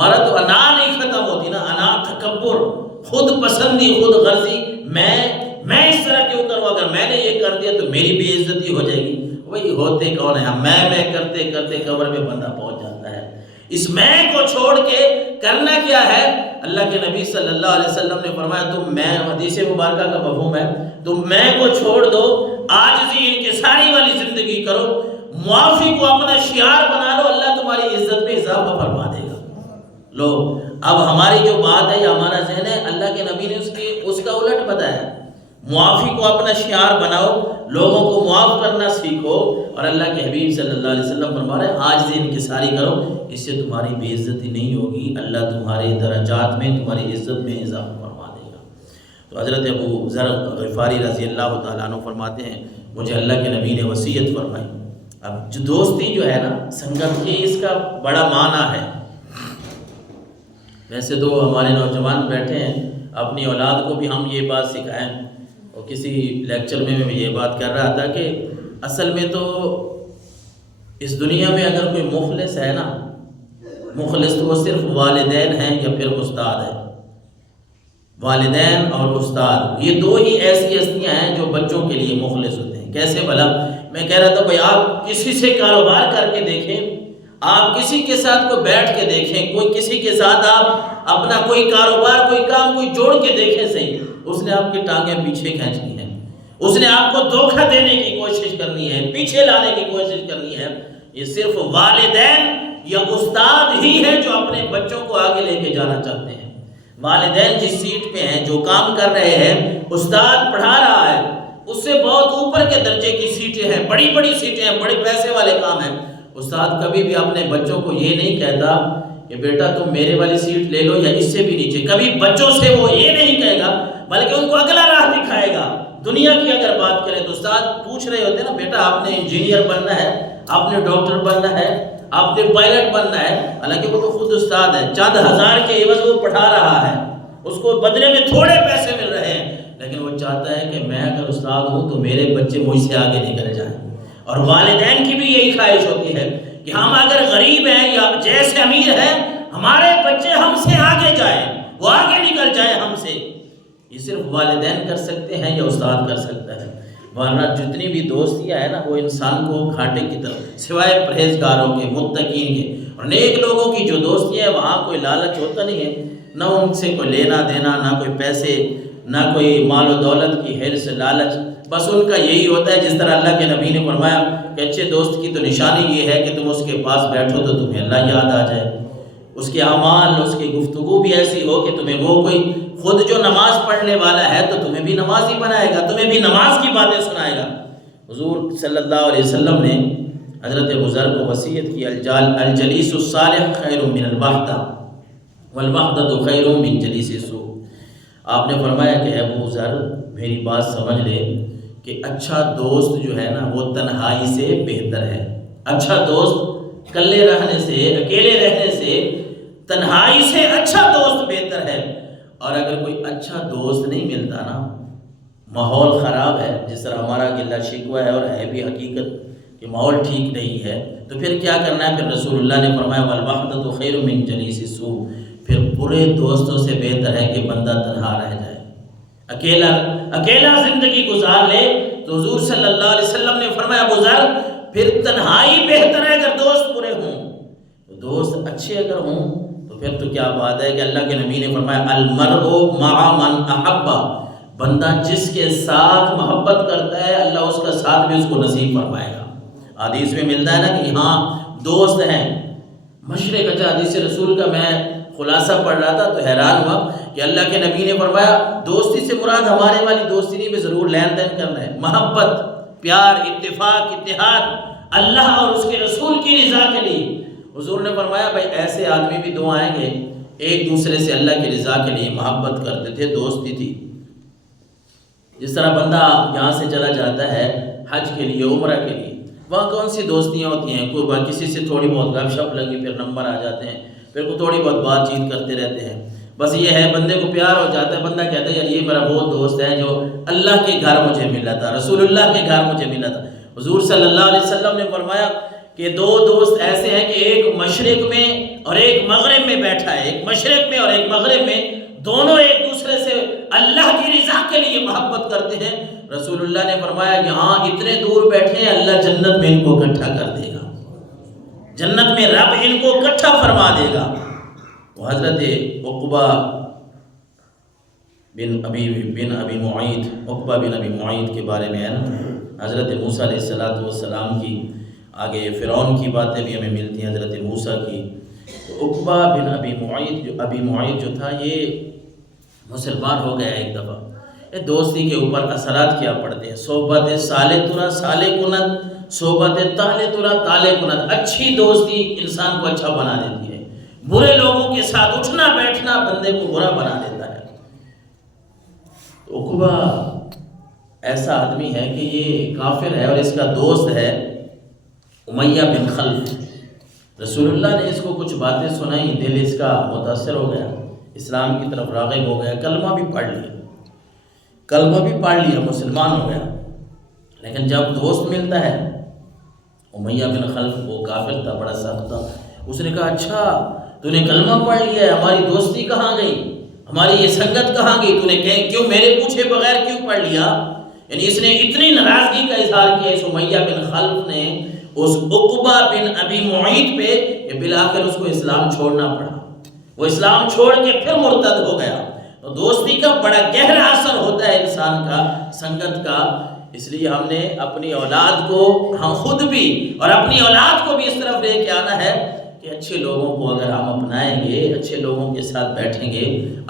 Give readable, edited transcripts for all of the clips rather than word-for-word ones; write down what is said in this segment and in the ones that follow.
ہمارا تو انا نہیں ختم ہوتی نا، انا تکبر، خود پسندی، خود غرضی، میں اس طرح کیوں کروں، اگر میں نے یہ کر دیا تو میری بے عزتی ہو جائے گی۔ وہی ہوتے کون ہے، میں کرتے کرتے قبر میں بندہ پہنچ جاتا ہے۔ اس میں کو چھوڑ کے کرنا کیا ہے؟ اللہ کے نبی صلی اللہ علیہ وسلم نے فرمایا تم میں، حدیث مبارکہ کا مفہوم ہے، تم میں کو چھوڑ دو، عاجزی انکساری والی زندگی کرو، معافی کو اپنا شعار بنا لو، اللہ تمہاری عزت میں اضافہ فرما دے گا۔ لو اب ہماری جو بات ہے یا ہمارا ذہن ہے، اللہ کے نبی نے اس کا الٹ بتایا۔ معافی کو اپنا شعار بناؤ، لوگوں کو معاف کرنا سیکھو، اور اللہ کے حبیب صلی اللہ علیہ وسلم فرما رہے ہیں عاجزی انکساری کرو، اس سے تمہاری بے عزتی نہیں ہوگی، اللہ تمہارے درجات میں، تمہاری عزت میں اضافہ فرما دے گا۔ تو حضرت ابو ذر غفاری رضی اللہ تعالیٰ عنہ فرماتے ہیں مجھے اللہ کے نبی نے وصیت فرمائی۔ اب جو دوستی جو ہے نا سنگت کی، اس کا بڑا معنی ہے۔ ویسے تو ہمارے نوجوان بیٹھے ہیں، اپنی اولاد کو بھی ہم یہ بات سکھائیں، اور کسی لیکچر میں میں یہ بات کر رہا تھا کہ اصل میں تو اس دنیا میں اگر کوئی مخلص ہے نا، مخلص تو وہ صرف والدین ہیں یا پھر استاد ہے۔ والدین اور استاد، یہ دو ہی ایسی ہستیاں ہیں جو بچوں کے لیے مخلص ہوتے ہیں۔ کیسے بھلا؟ میں کہہ رہا تھا بھائی آپ کسی سے کاروبار کر کے دیکھیں، آپ کسی کے ساتھ کوئی بیٹھ کے دیکھیں، کوئی کسی کے ساتھ آپ اپنا کوئی کاروبار، کوئی کام کوئی جوڑ کے دیکھیں صحیح، اس نے آپ کی ٹانگیں پیچھے کھینچنی ہے، اس نے آپ کو دھوکہ دینے کی کوشش کرنی ہے، پیچھے لانے کی کوشش کرنی ہے۔ یہ صرف والدین یا استاد ہی ہیں جو اپنے بچوں کو آگے لے کے جانا چاہتے ہیں۔ والدین جس سیٹ پہ ہیں، جو کام کر رہے ہیں، استاد پڑھا رہا ہے، اس سے بہت اوپر کے درجے کی سیٹیں ہیں، بڑی بڑی سیٹیں ہیں، بڑے پیسے والے کام ہیں۔ استاد کبھی بھی اپنے بچوں کو یہ نہیں کہتا کہ بیٹا تم میرے والی سیٹ لے لو یا اس سے بھی نیچے، کبھی بچوں سے وہ یہ نہیں کہے گا، بلکہ ان کو اگلا راہ دکھائے گا۔ دنیا کی اگر بات کریں تو استاد پوچھ رہے ہوتے ہیں نا بیٹا آپ نے انجینئر بننا ہے، آپ نے ڈاکٹر بننا ہے، آپ نے پائلٹ بننا ہے، حالانکہ وہ تو خود استاد ہے، چند ہزار کے عوض وہ پڑھا رہا ہے، اس کو بدلے میں تھوڑے پیسے مل رہے ہیں، لیکن وہ چاہتا ہے کہ میں اگر استاد ہوں تو میرے بچے مجھ سے آگے نکل جائیں۔ اور والدین کی بھی یہی خواہش ہوتی ہے کہ ہم اگر غریب ہیں یا جیسے امیر ہیں، ہمارے بچے ہم سے آگے جائیں، وہ آگے نکل جائیں ہم سے۔ یہ صرف والدین کر سکتے ہیں یا استاد کر سکتا ہے، ورنہ جتنی بھی دوستیاں ہیں نا وہ انسان کو گھاٹے کی طرف، سوائے پرہیزگاروں کے، متقین کے اور نیک لوگوں کی جو دوستیاں ہیں وہاں کوئی لالچ ہوتا نہیں ہے، نہ ان سے کوئی لینا دینا، نہ کوئی پیسے، نہ کوئی مال و دولت کی حرص لالچ، بس ان کا یہی ہوتا ہے جس طرح اللہ کے نبی نے فرمایا کہ اچھے دوست کی تو نشانی یہ ہے کہ تم اس کے پاس بیٹھو تو تمہیں اللہ یاد آ جائے، اس کے اعمال، اس کی گفتگو بھی ایسی ہو کہ تمہیں وہ کوئی خود جو نماز پڑھنے والا ہے تو تمہیں بھی نمازی بنائے گا، تمہیں بھی نماز کی باتیں سنائے گا۔ حضور صلی اللہ علیہ وسلم نے حضرت ابو ذر کو وصیت کی الجلیس الصالح خیر من الوحدہ والوحدۃ خیر من جلیس السوء۔ آپ نے فرمایا کہ ابو ذر میری بات سمجھ لے کہ اچھا دوست جو ہے نا وہ تنہائی سے بہتر ہے۔ اچھا دوست کلے رہنے سے، اکیلے رہنے سے، تنہائی سے اچھا دوست بہتر ہے۔ اور اگر کوئی اچھا دوست نہیں ملتا نا، ماحول خراب ہے، جس طرح ہمارا گلہ شکوہ ہے اور ہے بھی حقیقت کہ ماحول ٹھیک نہیں ہے، تو پھر کیا کرنا ہے؟ پھر رسول اللہ نے فرمایا والوحدۃ خیر من جلیس السوء، پھر برے دوستوں سے بہتر ہے کہ بندہ تنہا رہ جائے، اکیلا زندگی گزار لے۔ تو حضور صلی اللہ علیہ وسلم نے فرمایا ابو ذر پھر تنہائی بہتر ہے اگر دوست برے ہوں، تو دوست اچھے اگر ہوں تو پھر تو کیا بات ہے کہ اللہ کے نبی نے فرمایا المرء مع من احب، بندہ جس کے ساتھ محبت کرتا ہے اللہ اس کا ساتھ بھی اس کو نصیب فرمائے گا۔ حدیث میں ملتا ہے نا کہ یہاں دوست ہیں، مشرق اچھا حدیث رسول کا میں خلاصہ پڑھ رہا تھا تو حیران ہوا کہ اللہ کے نبی نے فرمایا دوستی سے مراد ہمارے والی دوستی نہیں، بھی ضرور لین دین کرنا ہے، محبت، پیار، اتفاق، اتحاد اللہ اور اس کے رسول کی رضا کے لیے۔ حضور نے فرمایا بھائی ایسے آدمی بھی دو آئیں گے ایک دوسرے سے اللہ کی رضا کے لیے محبت کرتے تھے، دوستی تھی۔ جس طرح بندہ یہاں سے چلا جاتا ہے حج کے لیے، عمرہ کے لیے، وہاں کون سی دوستیاں ہوتی ہیں؟ کوئی کسی سے تھوڑی بہت گپ شپ لگی، پھر نمبر آ جاتے ہیں، پھر کو تھوڑی بہت بات چیت کرتے رہتے ہیں، بس یہ ہے بندے کو پیار ہو جاتا ہے، بندہ کہتا ہے یار یہ میرا وہ دوست ہے جو اللہ کے گھر مجھے ملا تھا، رسول اللہ کے گھر مجھے ملا تھا۔ حضور صلی اللہ علیہ وسلم نے فرمایا کہ دو دوست ایسے ہیں کہ ایک مشرق میں اور ایک مغرب میں بیٹھا ہے، ایک مشرق میں اور ایک مغرب میں، دونوں ایک دوسرے سے اللہ کی رضا کے لیے محبت کرتے ہیں۔ رسول اللہ نے فرمایا کہ ہاں اتنے دور بیٹھے ہیں، اللہ جنت میں ان کو اکٹھا کر دے گا، جنت میں رب ان کو اکٹھا فرما دے گا۔ وہ حضرت عقبہ بن ابی معیط کے بارے میں ہے نا، حضرت موسیٰ علیہ السلام کی، آگے فرعون کی باتیں بھی ہمیں ملتی ہیں، حضرت موسیٰ کی۔ تو عقبہ بن ابی معیط جو تھا یہ مسلمان ہو گیا ایک دفعہ۔ یہ دوستی کے اوپر اثرات کیا پڑتے ہیں؟ صحبت سالے ترا سالے کنت، صحبت تالے ترا تالے کنت۔ اچھی دوستی انسان کو اچھا بنا دیتی ہے، برے لوگوں کے ساتھ اٹھنا بیٹھنا بندے کو برا بنا دیتا ہے۔ عقبہ ایسا آدمی ہے کہ یہ کافر ہے اور اس کا دوست ہے امیہ بن خلف۔ رسول اللہ نے اس کو کچھ باتیں سنائی، دل اس کا متاثر ہو گیا، اسلام کی طرف راغب ہو گیا، کلمہ بھی پڑھ لیا، مسلمان ہو گیا۔ لیکن جب دوست ملتا ہے، امیہ بن خلف وہ کافر تھا، بڑا سخت تھا، اس نے کہا اچھا تو نے کلمہ پڑھ لیا ہے، ہماری دوستی کہاں گئی، ہماری یہ سنگت کہاں گئی، تو نے کیوں میرے پوچھے بغیر کیوں پڑھ لیا؟ یعنی اس نے اتنی ناراضگی کا اظہار کیا اس امیہ بن خلف نے اس عقبہ بن ابی معیط پہ کہ بالآخر اس کو اسلام چھوڑنا پڑا، وہ اسلام چھوڑ کے پھر مرتد ہو گیا۔ تو دوستی کا بڑا گہرا اثر ہوتا ہے انسان کا، سنگت کا۔ اس لیے ہم نے اپنی اولاد کو، ہم خود بھی اور اپنی اولاد کو بھی اس طرف لے کے آنا ہے کہ اچھے لوگوں کو اگر ہم اپنائیں گے، اچھے لوگوں کے ساتھ بیٹھیں گے،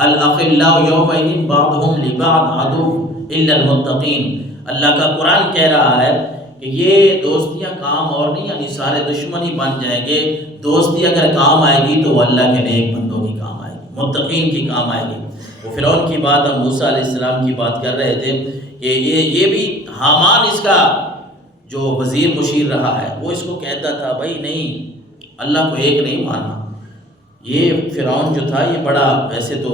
الاخلاء یومئذ بعضهم لبعض عدو الا المتقین، اللہ کا قرآن کہہ رہا ہے کہ یہ دوستیاں کام اور نہیں، یعنی سارے دشمن ہی بن جائیں گے۔ دوستی اگر کام آئے گی تو وہ اللہ کے نیک بندوں کی کام آئے گی، متقین کی کام آئے گی۔ وہ فرعون کی بات، ہم موسیٰ علیہ السلام کی بات کر رہے تھے کہ یہ بھی حامان اس کا جو وزیر مشیر رہا ہے، وہ اس کو کہتا تھا بھائی نہیں، اللہ کو ایک نہیں ماننا۔ یہ فرعون جو تھا یہ بڑا، ویسے تو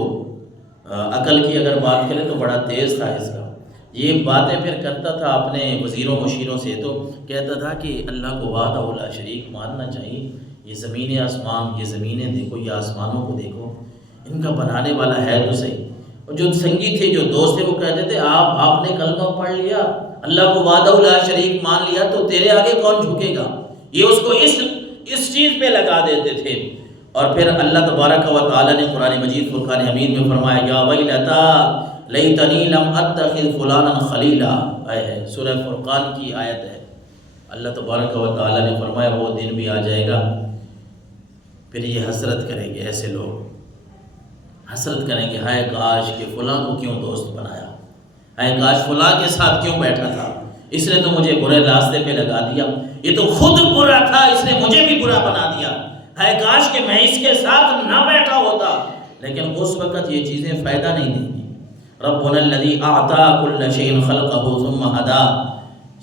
عقل کی اگر بات کریں تو بڑا تیز تھا اس کا، یہ باتیں پھر کرتا تھا اپنے وزیروں مشیروں سے، تو کہتا تھا کہ اللہ کو وحدہ لا شریک ماننا چاہیے۔ یہ زمین آسمان، یہ زمینیں دیکھو، یہ آسمانوں کو دیکھو، ان کا بنانے والا ہے تو صحیح۔ اور جو سنگی تھے، جو دوست تھے، وہ کہتے تھے آپ نے کلمہ پڑھ لیا، اللہ کو وحدہ لا شریک مان لیا، تو تیرے آگے کون جھکے گا؟ یہ اس کو اس چیز پہ لگا دیتے تھے۔ اور پھر اللہ تبارک و تعالیٰ نے قرآن مجید فرقان حمید میں فرمایا یا ویلتا لیتنی لم اتخذ فلانا خلیلا، سورہ فرقان کی آیت ہے۔ اللہ تبارک و تعالیٰ نے فرمایا وہ دن بھی آ جائے گا، پھر یہ حسرت کریں گے، ایسے لوگ حسرت کریں گے، ہائے کاش کہ فلاں کو کیوں دوست بنایا، ہائے کاش فلاں کے ساتھ کیوں بیٹھا تھا، اس نے تو مجھے برے راستے پہ لگا دیا، یہ تو خود برا تھا، اس نے مجھے بھی برا بنا دیا، ہائے کاش کہ میں اس کے ساتھ نہ بیٹھا ہوتا۔ لیکن اس وقت یہ چیزیں فائدہ نہیں دیں گی۔ ربنا الذی اعطى كل شيء خلقه ثم هدى،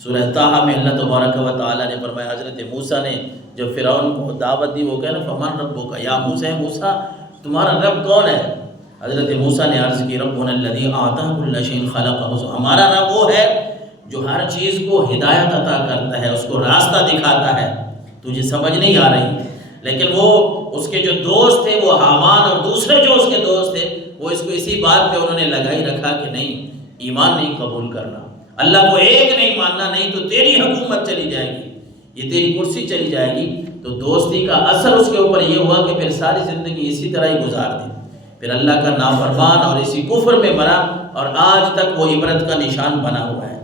سورہ طٰہٰ میں اللہ تبارک و تعالیٰ نے فرمایا، حضرت موسیٰ نے جب فرعون کو دعوت دی، وہ کہہ رہا فمن ربک یا موسیٰ تمہارا رب کون ہے؟ حضرت موسیٰ نے عرض کی ربنا الذی اعطى كل شيء خلقه، ہمارا رب وہ ہے جو ہر چیز کو ہدایت عطا کرتا ہے، اس کو راستہ دکھاتا ہے۔ تجھے سمجھ نہیں آ رہی، لیکن وہ اس کے جو دوست تھے، وہ حامان اور دوسرے جو اس کے دوست تھے، وہ اس کو اسی بات پہ انہوں نے لگائی رکھا کہ نہیں، ایمان نہیں قبول کرنا، اللہ کو ایک نہیں ماننا، نہیں تو تیری حکومت چلی جائے گی، یہ تیری کرسی چلی جائے گی۔ تو دوستی کا اثر اس کے اوپر یہ ہوا کہ پھر ساری زندگی اسی طرح ہی گزار دی، پھر اللہ کا نافرمان اور اسی کفر میں مرا، اور آج تک وہ عبرت کا نشان بنا ہوا ہے۔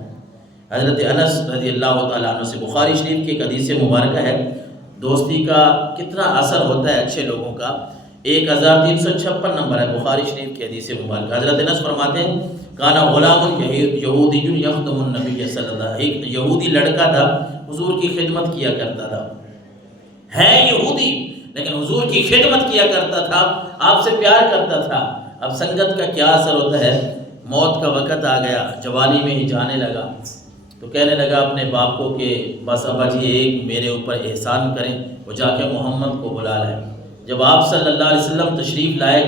حضرت انس رضی اللہ تعالیٰ عنہ سے بخاری شریف کی ایک حدیث مبارکہ ہے، دوستی کا کتنا اثر ہوتا ہے اچھے لوگوں کا۔ 1356 نمبر ہے بخاری شریف کی حدیث مبارکہ۔ حضرت انس فرماتے ہیں کانا غلام یہودی یخدم النبی صلی اللہ علیہ وسلم، ایک یہودی لڑکا تھا، حضور کی خدمت کیا کرتا تھا، ہے یہودی لیکن حضور کی خدمت کیا کرتا تھا، آپ سے پیار کرتا تھا۔ اب سنگت کا کیا اثر ہوتا ہے، موت کا وقت آ گیا، جوانی میں ہی جانے لگا، تو کہنے لگا اپنے باپ کو کہ بس ابا جی ایک میرے اوپر احسان کریں، وہ جا کے محمد کو بلا لائے۔ جب آپ صلی اللہ علیہ وسلم تشریف لائے